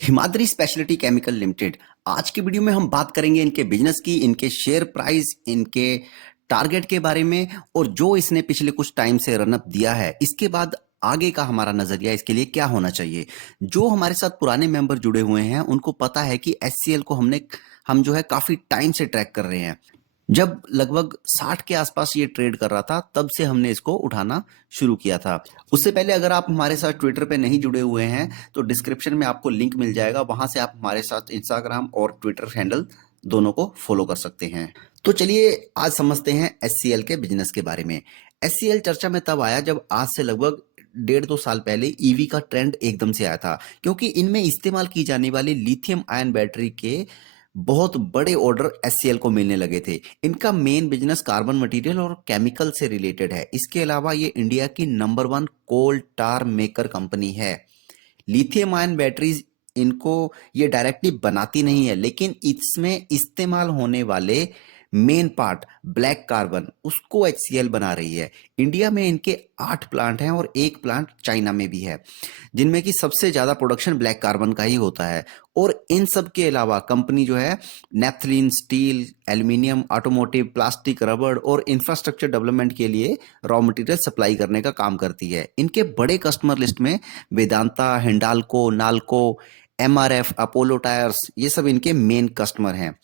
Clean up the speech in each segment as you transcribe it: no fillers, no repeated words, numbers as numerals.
Himadri speciality chemical limited. आज की video में हम बात करेंगे इनके बिजनेस की, इनके शेयर प्राइस, इनके टारगेट के बारे में और जो इसने पिछले कुछ टाइम से रनअप दिया है, इसके बाद आगे का हमारा नजरिया इसके लिए क्या होना चाहिए। जो हमारे साथ पुराने मेंबर जुड़े हुए हैं उनको पता है कि एचसीएल को हम जो है काफी टाइम से ट्रैक कर रहे हैं। जब लगभग 60 के आसपास ये ट्रेड कर रहा था तब से हमने इसको उठाना शुरू किया था। उससे पहले अगर आप हमारे साथ ट्विटर पे नहीं जुड़े हुए हैं तो डिस्क्रिप्शन में आपको लिंक मिल जाएगा, वहां से आप हमारे साथ इंस्टाग्राम और ट्विटर हैंडल दोनों को फॉलो कर सकते हैं। तो चलिए आज समझते हैं एचसीएल के बिजनेस के बारे में। एचसीएल चर्चा में तब आया जब आज से लगभग 1.5-2 साल पहले ईवी का ट्रेंड एकदम से आया था, क्योंकि इनमें इस्तेमाल की जाने वाली लिथियम आयन बैटरी के बहुत बड़े ऑर्डर एचसीएल को मिलने लगे थे। इनका मेन बिजनेस कार्बन मटेरियल और केमिकल से रिलेटेड है। इसके अलावा ये इंडिया की नंबर 1 कोल टार मेकर कंपनी है। लिथियम आयन बैटरीज इनको ये डायरेक्टली बनाती नहीं है, लेकिन इसमें इस्तेमाल होने वाले मेन पार्ट ब्लैक कार्बन उसको एचसीएल बना रही है। इंडिया में इनके 8 प्लांट हैं और एक प्लांट चाइना में भी है, जिनमें की सबसे ज्यादा प्रोडक्शन ब्लैक कार्बन का ही होता है। और इन सब के अलावा कंपनी जो है naphthalene, steel, aluminium, automotive, plastic, रबड़ और इंफ्रास्ट्रक्चर डेवलपमेंट के लिए रॉ मटेरियल सप्लाई करने का काम करती है। इनके बड़े कस्टमर लिस्ट में Vedanta, Hindalco, NALCO, MRF, Apollo tyres, ये सब इनके मेन कस्टमर हैं।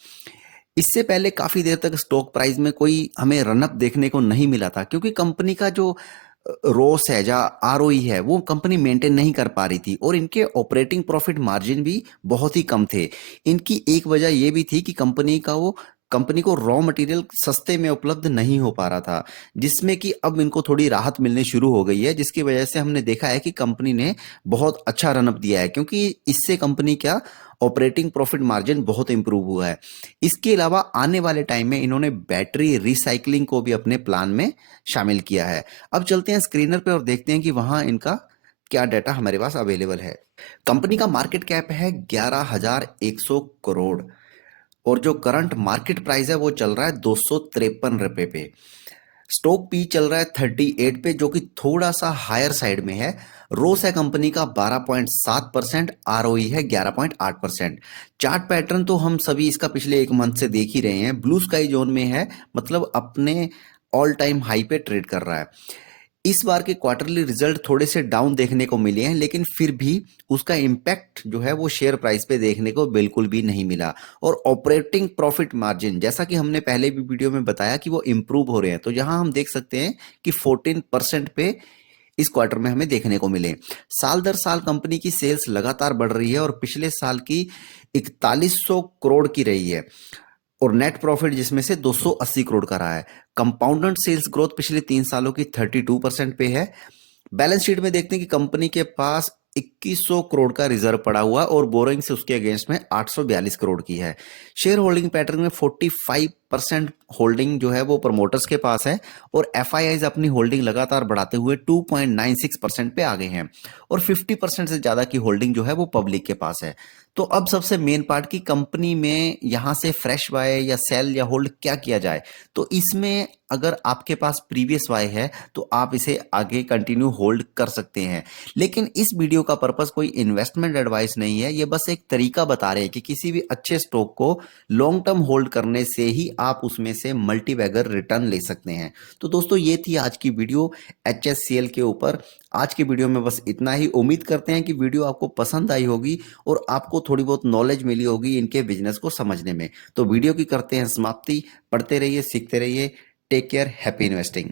इससे पहले काफी देर तक स्टॉक प्राइस में कोई हमें रनअप देखने को नहीं मिला था, क्योंकि कंपनी का जो रोस है, जो आरओई है, वो कंपनी मेंटेन नहीं कर पा रही थी और इनके ऑपरेटिंग प्रॉफिट मार्जिन भी बहुत ही कम थे। इनकी एक वजह ये भी थी कि कंपनी को रॉ मटेरियल सस्ते में उपलब्ध नहीं हो पा रहा था, जिसमें कि अब इनको थोड़ी राहत मिलने शुरू हो गई है, जिसकी वजह से हमने देखा है कि कंपनी ने बहुत अच्छा रनअप दिया है, क्योंकि इससे कंपनी का ऑपरेटिंग प्रॉफिट मार्जिन बहुत इंप्रूव हुआ है। इसके अलावा आने वाले टाइम में इन्होंने बैटरी रिसाइकलिंग को भी अपने प्लान में शामिल किया है। अब चलते हैं स्क्रीनर पे और देखते हैं कि वहां इनका क्या डाटा हमारे पास अवेलेबल है। कंपनी का मार्केट कैप है 11,100 करोड़ और जो करंट मार्केट प्राइस है वो चल रहा है 253 रुपए पे। स्टॉक पी चल रहा है 38 पे, जो कि थोड़ा सा हायर साइड में है। रोस है कंपनी का 12.7%, आरओई है 11.8%। चार्ट पैटर्न तो हम सभी इसका पिछले एक मंथ से देख ही रहे हैं, ब्लू स्काई जोन में है, मतलब अपने ऑल टाइम हाई पे ट्रेड कर रहा है। इस बार के क्वार्टरली रिजल्ट थोड़े से डाउन देखने को मिले हैं, लेकिन फिर भी उसका इम्पैक्ट जो है वो शेयर प्राइस पे देखने को बिल्कुल भी नहीं मिला। और ऑपरेटिंग प्रॉफिट मार्जिन, जैसा कि हमने पहले भी वीडियो में बताया कि वो इम्प्रूव हो रहे हैं, तो यहाँ हम देख सकते हैं कि 14% पे इस क्वार्टर में हमें देखने को मिले। साल दर साल कंपनी की सेल्स लगातार बढ़ रही है और पिछले साल की 4100 करोड़ की रही है और नेट प्रॉफिट जिसमें से 280 करोड़ का रहा है। कंपाउंडेड सेल्स ग्रोथ पिछले 3 सालों की 32% पे है। बैलेंस शीट में देखते हैं कि कंपनी के पास 2100 करोड़ का रिजर्व पड़ा हुआ और बोरोइंग से उसके अगेंस्ट में 842 करोड़ की है। शेयर होल्डिंग पैटर्न में 45% होल्डिंग जो है वो प्रमोटर्स के पास है और एफआईआईज अपनी होल्डिंग लगातार बढ़ाते हुए 2.96% पे आ गए हैं और 50% से ज्यादा की होल्डिंग जो है वो पब्लिक के पास है। तो अब सबसे मेन पार्ट की कंपनी में यहां से फ्रेश बाय या सेल या होल्ड क्या किया जाए। तो इसमें अगर आपके पास प्रीवियस बाय है तो आप इसे आगे कंटिन्यू होल्ड कर सकते हैं, लेकिन इस वीडियो का पर्पस कोई इन्वेस्टमेंट एडवाइस नहीं है। ये बस एक तरीका बता रहे हैं कि किसी भी अच्छे स्टॉक को लॉन्ग टर्म होल्ड करने से ही आप उसमें से मल्टी बैगर रिटर्न ले सकते हैं। तो दोस्तों ये थी आज की वीडियो एचएससीएल के ऊपर। आज की वीडियो में बस इतना ही। उम्मीद करते हैं कि वीडियो आपको पसंद आई होगी और आपको थोड़ी बहुत नॉलेज मिली होगी इनके बिजनेस को समझने में। तो वीडियो की करते हैं समाप्ति। पढ़ते रहिए, सीखते रहिए। Take care, happy investing.